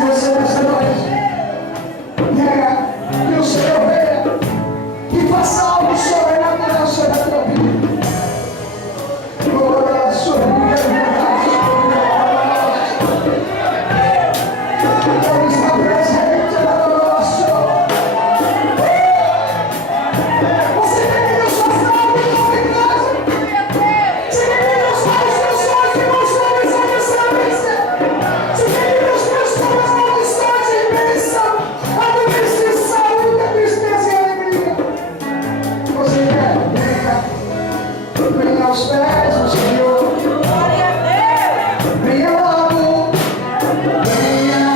você nessa noite quer que o Senhor venha e faça algo sobrenatural sobre a tua vida. Glória a sua vida. Ele está presente na nossa. Você tem que nos fazer algo em casa. Você tem que nos fazer instruções que não são exatamente. Você tem que nos prestar as maldições de bênção, a doença de saúde, a tristeza e a alegria. Você quer? Venha aos pés do Senhor. Venha logo. Venha.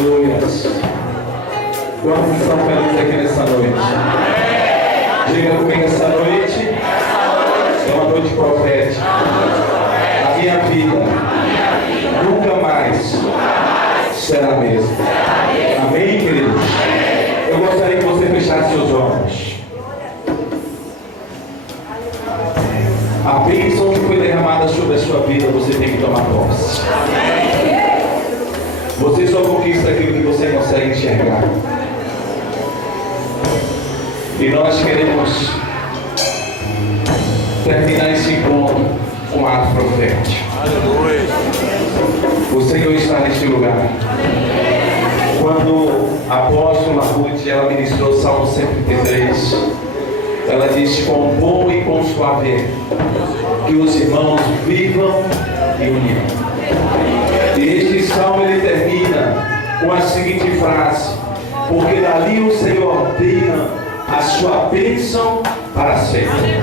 Aleluias. Quantos estão felizes aqui nessa noite? Diga comigo, essa noite é uma noite profética. A minha vida nunca mais será a mesma. Amém, queridos? Eu gostaria que você fechasse seus olhos. A bênção que foi derramada sobre a sua vida, você tem que tomar posse. Você só conquista aquilo que você consegue enxergar. E nós queremos terminar esse encontro com ato profético. O Senhor está neste lugar. Quando a apóstola Ruth, ela ministrou o Salmo 133, ela disse: quão bom e quão suave é que os irmãos vivam em união. E este salmo ele termina com a seguinte frase: porque dali o Senhor ordena a sua bênção para sempre.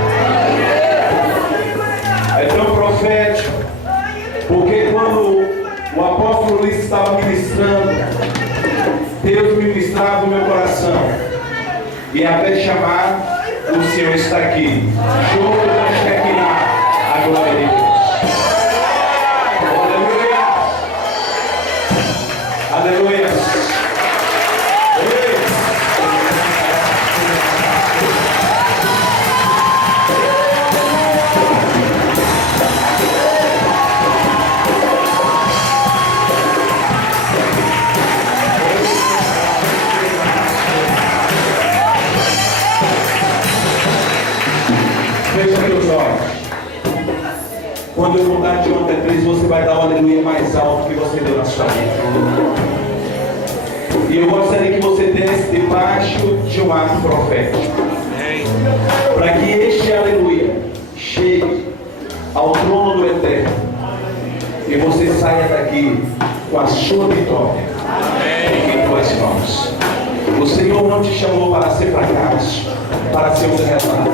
É tão profético, porque quando o apóstolo Luiz estava ministrando, Deus ministrava o meu coração, e até chamar, o Senhor está aqui. Junto com Shekinah, a glória de Deus. Aleluia. Aleluia. Fecha meus olhos. Quando eu contar de 1 até 3, você vai dar um aleluia mais alto que você deu na sua vida. E eu gostaria que você desse debaixo de um ato profético. Para que este aleluia chegue ao trono do Eterno. E você saia daqui com a sua vitória em tuas mãos. O Senhor não te chamou para ser fracasso, para ser um derrotado.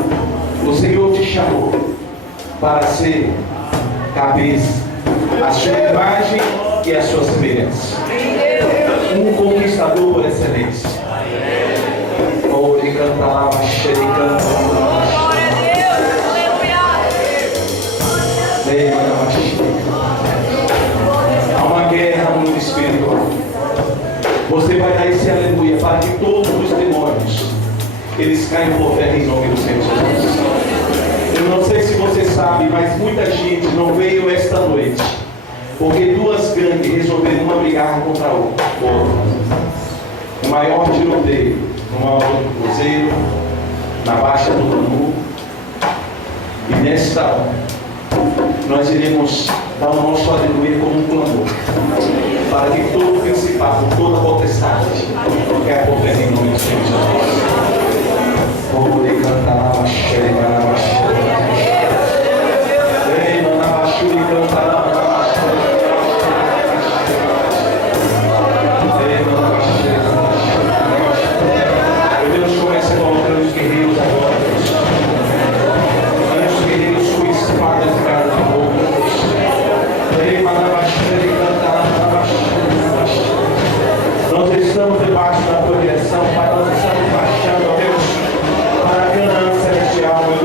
O Senhor te chamou para ser cabeça, a sua imagem e a sua semelhança. Um conquistador por excelência. Oh, ele canta lá, ele canta lá. Há uma guerra no mundo espiritual. Você vai dar esse aleluia para que todos os demônios eles caem por terra em nome do Senhor Jesus. Eu não sei se você sabe, mas muita gente não veio esta noite porque duas gangues resolveram uma brigar contra a outra. O maior tiroteio no alto do Cruzeiro, na Baixa do Bambu. E nesta hora nós iremos dar o nosso aleluia como um clamor, para que todo principado, toda potestade caia por terra em nome do Senhor Jesus. Como ele canta na baixura, na baixura, na baixura, e canta na baixura, Deus começa colocando os guerreiros agora. Antes os guerreiros com espadas de cada boca. Nós estamos debaixo da tua direção, Pai. Nós estamos marchando, Deus, para a Canaã celestial, meu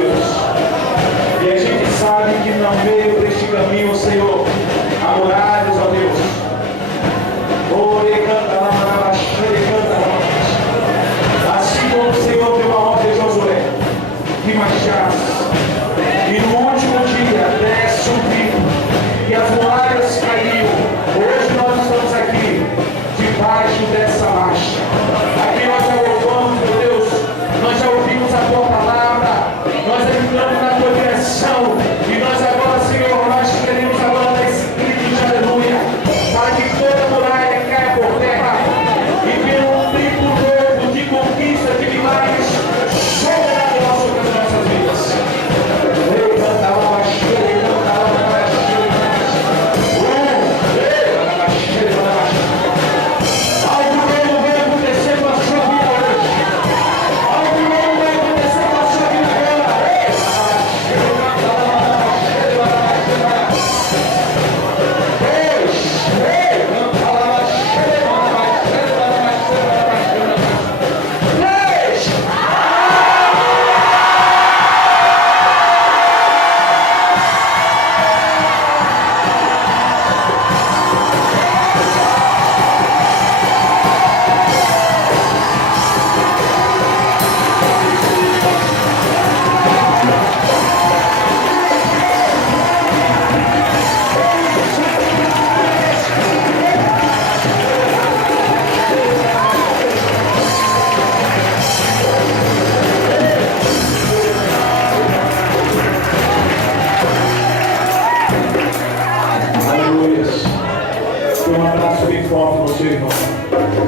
seu irmão.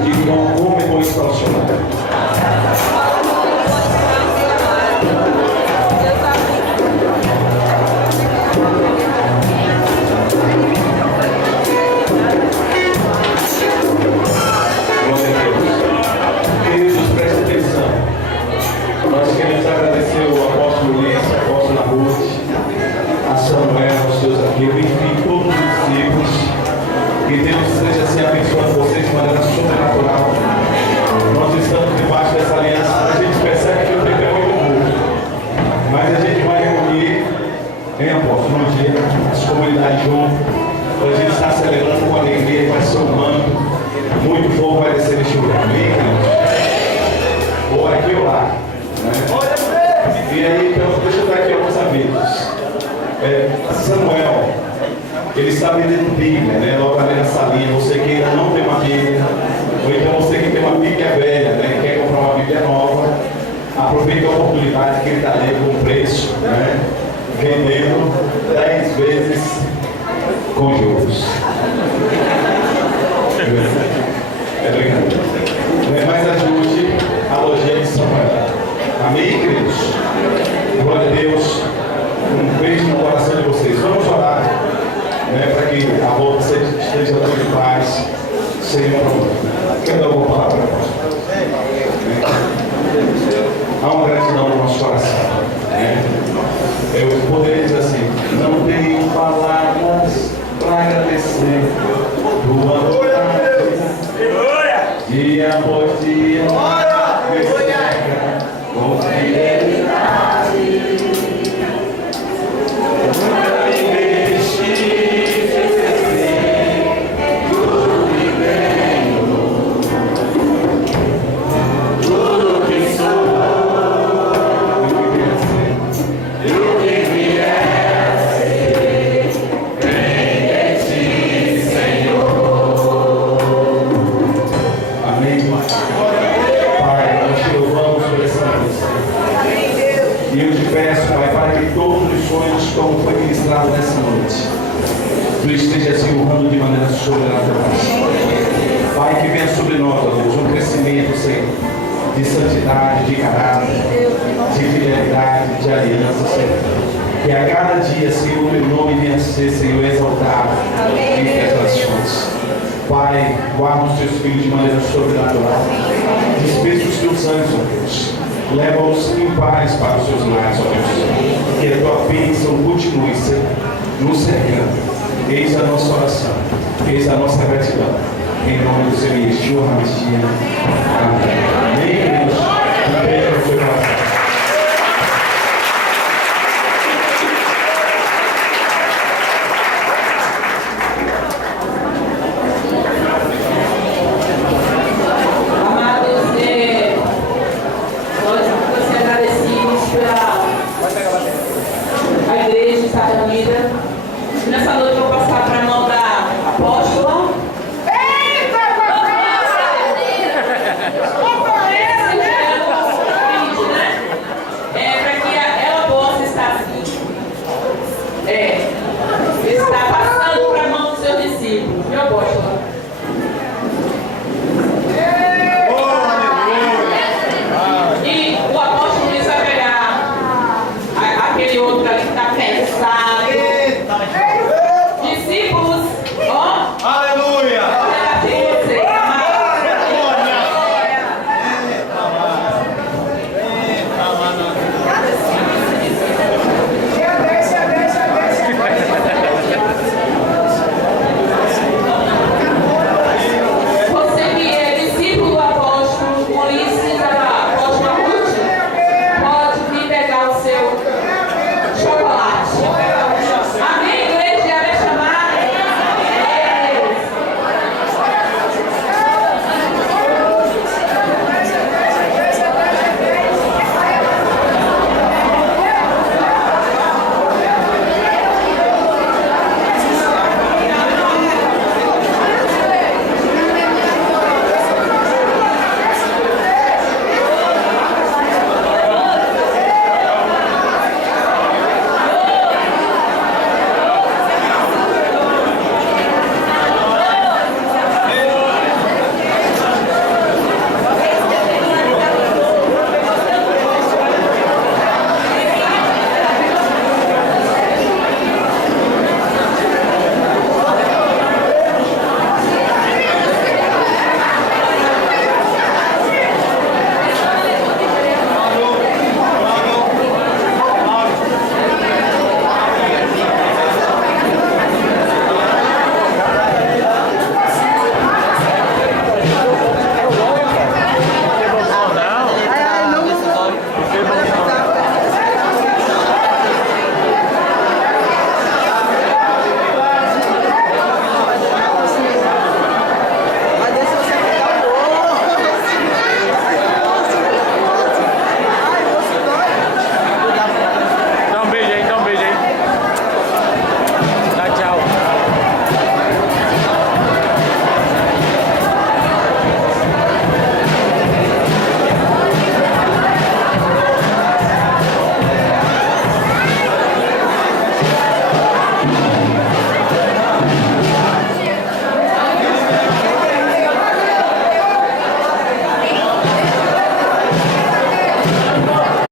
Diga, irmão, como é bom isso para o seu lado. Nós queremos agradecer o apóstolo Luiz, a apóstola Ruth, a Samuel, os seus amigos, enfim, todos os discípulos. Que Deus esteja assim abençoando vocês de maneira sobrenatural. Nós estamos debaixo dessa aliança, a gente percebe que o tempo é muito curto. Mas a gente vai reunir, em apóstolo, no dia, as comunidades juntas. A gente está celebrando com alegria, vai ser um manto. Muito fogo vai descer neste lugar. Amém, irmãos? Ou aqui ou lá. E aí, então, deixa eu dar aqui alguns avisos. Samuel, ele está vendendo Bíblia, né? Logo ali nessa linha. Você que ainda não tem uma Bíblia, ou então você que tem uma Bíblia velha, né? Quer comprar uma Bíblia nova, aproveite a oportunidade que ele está ali com preço, né? Vendendo 10 vezes com juros. É brincadeira. Mas ajude a lojinha de Samuel. Amém, queridos? Glória a Deus. Um beijo no coração de vocês. Vamos orar, né, para que a volta esteja toda em paz, sem nenhum problema. Quer dar alguma palavra para nós? Há uma gratidão no nosso coração. Né? Eu poderia dizer assim: não tenho palavras para agradecer tua bondade, dia após dia. Com fidelidade, nunca me deixes esquecer tudo que tenho, tudo que sou, e o que vier a ser, vem de ti, Senhor. Amém, Pai, nós te louvamos por essa noite. E eu te peço, Pai, para que todos os sonhos, como foi ministrado nessa noite, tu esteja se honrando de maneira sobrenatural. Pai, que venha sobre nós, ó Deus, um crescimento, Senhor, de santidade, de caráter, de fidelidade, de aliança, Senhor. Que a cada dia, Senhor, o meu nome venha a ser, Senhor, exaltado entre as nações. Pai, guarda os teus filhos de maneira sobrenatural. Despeja os teus anjos, ó Deus. Leva-os em paz para os seus lares, ó Deus. Que a tua bênção continue nos cercando. Eis a nossa oração. Eis a nossa gratidão. Em nome do Senhor Yeshua HaMashiach. Amém.